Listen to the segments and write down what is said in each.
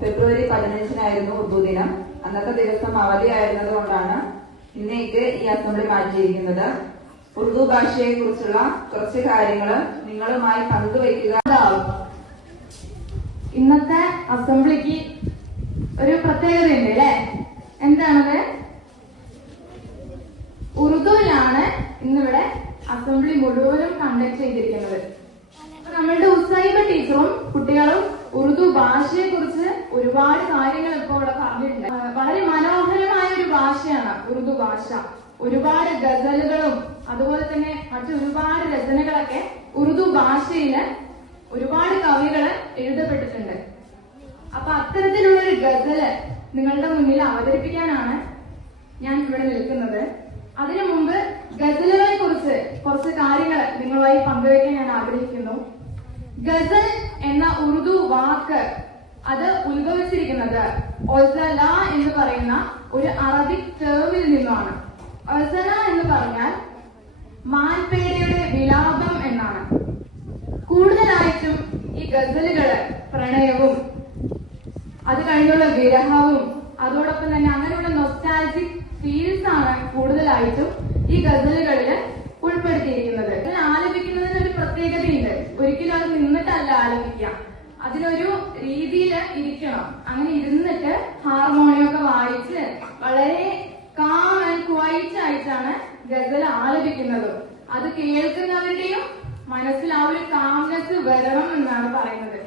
ഫെബ്രുവരി 15-നായിരുന്നു ഉറുദു ദിനം. അന്നത്തെ ദിവസം അവധിയായിരുന്നത് കൊണ്ടാണ് ഇന്നേക്ക് ഈ അസംബ്ലി മാറ്റിയിരിക്കുന്നത്. ഉറുദു ഭാഷയെ കുറിച്ചുള്ള കുറച്ച് കാര്യങ്ങൾ നിങ്ങളുമായി പങ്കുവയ്ക്കുക. ഇന്നത്തെ അസംബ്ലിക്ക് ഒരു പ്രത്യേകതയുണ്ട് അല്ലെ? എന്താണത്? ഉറുദുവിലാണ് ഇന്നിവിടെ അസംബ്ലി മുഴുവനും കണ്ടക്ട് ചെയ്തിരിക്കുന്നത്. നമ്മളുടെ ഉസൈബ ടീച്ചറും കുട്ടികളും ഉറുദു ഭാഷയെ കുറിച്ച് ഒരുപാട് കാര്യങ്ങൾ ഇപ്പോൾ ഇവിടെ പറഞ്ഞിട്ടുണ്ട്. വളരെ മനോഹരമായ ഒരു ഭാഷയാണ് ഉറുദു ഭാഷ. ഒരുപാട് ഗസലുകളും അതുപോലെ തന്നെ മറ്റൊരുപാട് രചനകളൊക്കെ ഉറുദു ഭാഷയില് ഒരുപാട് കവികള് എഴുതപ്പെട്ടിട്ടുണ്ട്. അപ്പൊ അത്തരത്തിലുള്ളൊരു ഗസല് നിങ്ങളുടെ മുന്നിൽ അവതരിപ്പിക്കാനാണ് ഞാൻ ഇവിടെ നിൽക്കുന്നത്. അതിനു മുമ്പ് ഗസലുകളെ കുറിച്ച് കുറച്ച് കാര്യങ്ങൾ നിങ്ങളുമായി പങ്കുവയ്ക്കാൻ ഞാൻ ആഗ്രഹിക്കുന്നു. ഗസൽ എന്ന ഉറുദു വാക്ക് അത് ഉത്ഭവിച്ചിരിക്കുന്നത് ഒസല എന്ന് പറയുന്ന ഒരു അറബിക് ടേമിൽ നിന്നാണ്. ഒസല എന്ന് പറഞ്ഞാൽ മാൻപേടയുടെ വിലാപം എന്നാണ്. കൂടുതലായിട്ടും ഈ ഗസലുകള് പ്രണയവും അത് കഴിഞ്ഞുള്ള വിരഹവും അതോടൊപ്പം തന്നെ അങ്ങനെയുള്ള നൊസ്റ്റാൾജിക് ഫീൽസ് ആണ് കൂടുതലായിട്ടും ഈ ഗസലുകളില് ഉൾപ്പെടുത്തിയിരിക്കുന്നത്. ആലപിക്കുന്നതിന് ഒരു പ്രത്യേകതയുണ്ട്. ഒരിക്കലും അത് നിന്നിട്ടല്ല ആലപിക്കാം, അതിനൊരു രീതിയിൽ ഇരിക്കണം. അങ്ങനെ ഇരുന്നിട്ട് ഹാർമോണിയൊക്കെ വായിച്ച് വളരെ കാം ആൻഡ് ക്വൈറ്റ് ആയിട്ടാണ് ഗസൽ ആലപിക്കുന്നത്. അത് കേൾക്കുന്നവരുടെയും മനസ്സിൽ ആ ഒരു കാംനെസ് വരണം എന്നാണ് പറയുന്നത്.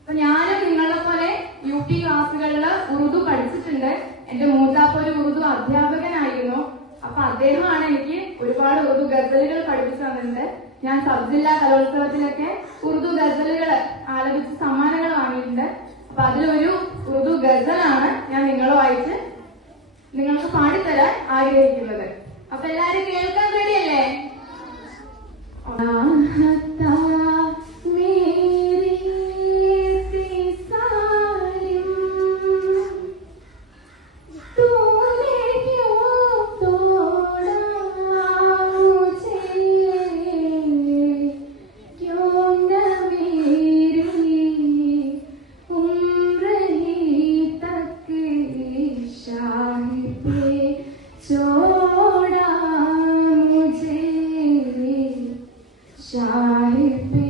അപ്പൊ ഞാനും നിങ്ങളെ പോലെ UP ക്ലാസ്സുകളിൽ ഉറുദു പഠിച്ചിട്ടുണ്ട്. എന്റെ മൂത്താപ്പ ഒരു ഉറുദു അധ്യാപകനായിരുന്നു. അപ്പൊ അദ്ദേഹമാണ് എനിക്ക് ഒരുപാട് ഉറുദു ഗസലുകൾ പഠിപ്പിച്ചു തന്നിട്ടുണ്ട്. ഞാൻ സബ് ജില്ലാ കലോത്സവത്തിലൊക്കെ ഉറുദു ഗസലുകൾ ആലപിച്ച് സമ്മാനങ്ങൾ വാങ്ങിയിട്ടുണ്ട്. അപ്പൊ അതിലൊരു ഉറുദു ഗസലാണ് ഞാൻ നിങ്ങളുമായിട്ട് നിങ്ങൾക്ക് പാടിത്തരാൻ ആഗ്രഹിക്കുന്നത്. അപ്പൊ എല്ലാരും കേൾക്കാൻ റെഡിയല്ലേ? शाही पे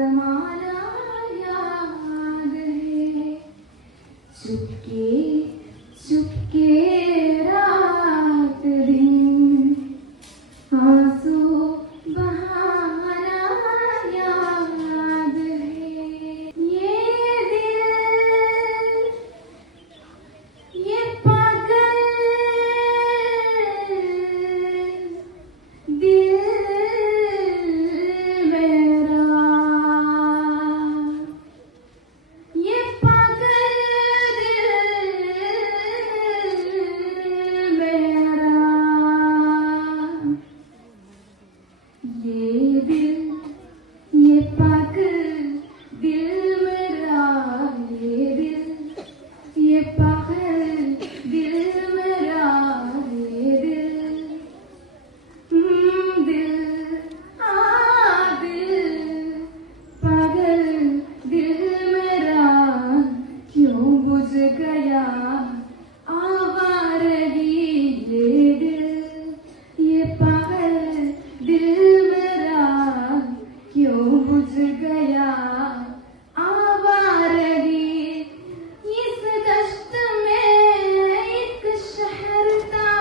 जमाना याद है, चुपके चुपके रात दिन आंसू बहाना याद है। ये दिल ये पागल दिल मेरा, ये पागल दिल मेरा, ये दिल ये पागल दिल मेरा, ये दिल ये पागल दिल मेरा, ये दिल दिल पागल दिल मेरा क्यों बुझ गया आवारगी, ये दिल ये पागल दिल मेरा क्यों बुझ गया आवारगी। इस दश्त में एक शहर था,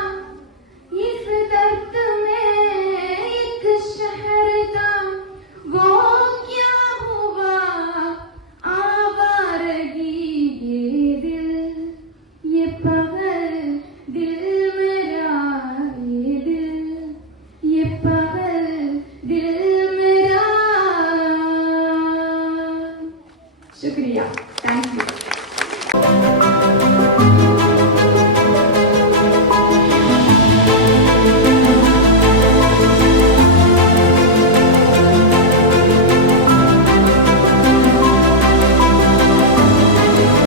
इस दर्द में एक शहर था, वो क्या हुआ आवारगी, ये दिल ये पागल दिल मेरा, ये दिल ये पागल दिल मेरा। शुक्रिया, थैंक यू।